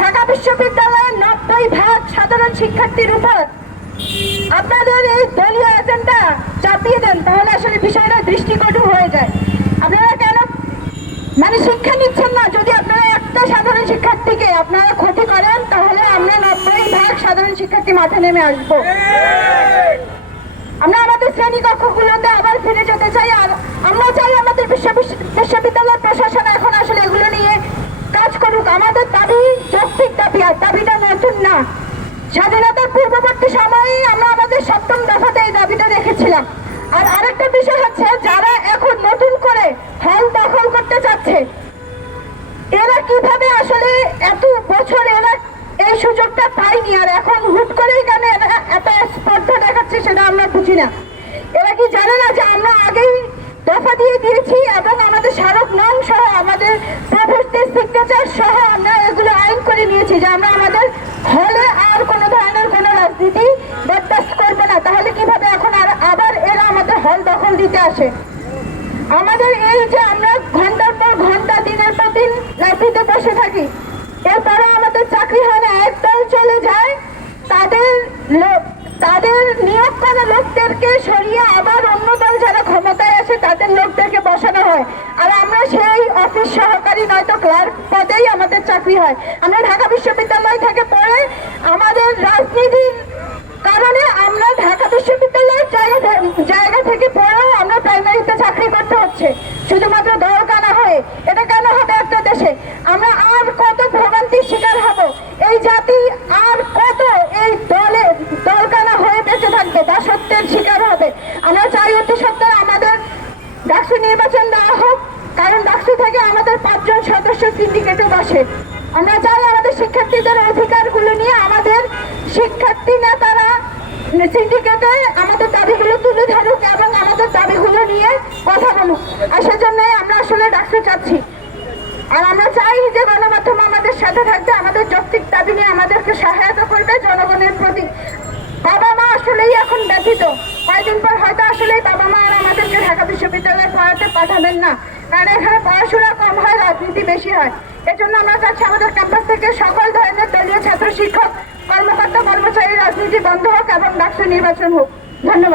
ঢাকা বিশ্ববিদ্যালয়ের নব্বই ভাগ সাধারণ শিক্ষার্থীর উপর আপনাদের এই দলীয় এজেন্ডা চাপিয়ে দেন, তাহলে আসলে বিষয়টা দৃষ্টিকটু হয়ে যায়। আপনারা কেন মানে শিক্ষা নিচ্ছেন না? যদি আপনারা একটা সাধারণ শিক্ষার্থীকে আপনারা ক্ষতি করেন, তাহলে আমরা নব্বই ভাগ সাধারণ শিক্ষার্থী মাঠে নেমে আসব। আমরা আমাদের শ্রেণি কক্ষগুলোতে আবার ফিরে যেতে চাই আর আমরা চাই আমাদের বিশ্ব বিশ্ববিদ্যালয় প্রশাসন এখন আসলে এগুলো নিয়ে কাজ করুক স্বাধীনতার পূর্ববর্তী সময়েই আমরা আমাদের সপ্তম দফাতে দাবিটা রেখেছিলাম। আর আরেকটা করতে চাচ্ছে, এরা কীভাবে আসলে এত বছর এরা এই সুযোগটা পায়নি আর এখন হুট করেই কেন এরা এত স্পর্ধা দেখাচ্ছে সেটা আমরা বুঝি না। এরা কি জানে না যে আমরা আগেই দফা দিয়ে দিয়েছি এবং আমাদের স্মারক নাম সহ আমাদের প্রভুষ্টির সিগনেচার সহ আমরা এগুলো আইন করে নিয়েছি যে আমরা আমাদের হলে আর কোনো ধরনের কোনো রাজনীতি বরদাস্ত করব না তাহলে কীভাবে এখন আর আবার এরা আমাদের হল দখল দিতে আসে। আমাদের এই যে আমরা ঘণ্টার পর ঘণ্টা, দিনের পর দিন লাইব্রেরিতে বসে থাকি, এরপরে আমাদের চাকরি হয় না, একদল চলে যায়, তাদের লোক তাদের নিয়োগ করা লোকদেরকে সরিয়ে আবার অন্য দল যারা ক্ষমতায় আসে তাদের লোকদেরকে বসানো হয়। আর আমরা সেই অফিস সহকারী নয়তো ক্লার্ক পদেই আমাদের চাকরি হয়। আমরা ঢাকা বিশ্ববিদ্যালয় থেকে পড়ে আমাদের রাজনীতির কারণে আমরা ঢাকা বিশ্ববিদ্যালয়ের জায়গা থে- জায়গা থেকে পড়েও আমরা প্রাইমারিতে চাকরি করতে হচ্ছে শুধুমাত্র দল কানা হয়ে এটা কেন হবে একটা দেশে আমরা আর কত ভোগান্তির শিকার হব এই জাতি আর কত এই দলে দল কানা হয়ে বেঁচে থাকবে দাসত্বের শিকার হবে আমরা চাই অতি সত্ত্বর আমাদের ডাকসু নির্বাচন দেওয়া হোক কারণ ডাকসু থেকে আমাদের পাঁচজন সদস্য সিন্ডিকেটে বসে। আমরা চাই আমাদের শিক্ষার্থীদের অধিকারগুলো নিয়ে আমাদের শিক্ষার্থী নেতারা সিন্ডিকেটে আমাদের দাবিগুলো তুলে ধরুক এবং আমাদের দাবিগুলো নিয়ে কথা বলুক। আর সেজন্যই আমরা আসলে ডাকতে চাচ্ছি। আর আমরা চাই যে গণমাধ্যম আমাদের সাথে থাকবে আমাদের যৌক্তিক দাবি নিয়ে আমাদেরকে সহায়তা করবে জনগণের প্রতি। বাবা মা আসলেই এখন ব্যথিত। কয়েকদিন পর হয়তো আসলেই বাবা মা আর আমাদেরকে ঢাকা বিশ্ববিদ্যালয়ে পড়াতে পাঠাবেন না। কারণ এখানে পড়াশোনা কম রাজনীতি বেশি হয়। এজন্য আমরা চাচ্ছি আমাদের ক্যাম্পাস থেকে সকল ধরনের দলীয় ছাত্র, শিক্ষক, কর্মকর্তা, কর্মচারী, রাজনীতি বন্ধ হোক এবং ডাক্তার নির্বাচন হোক। ধন্যবাদ।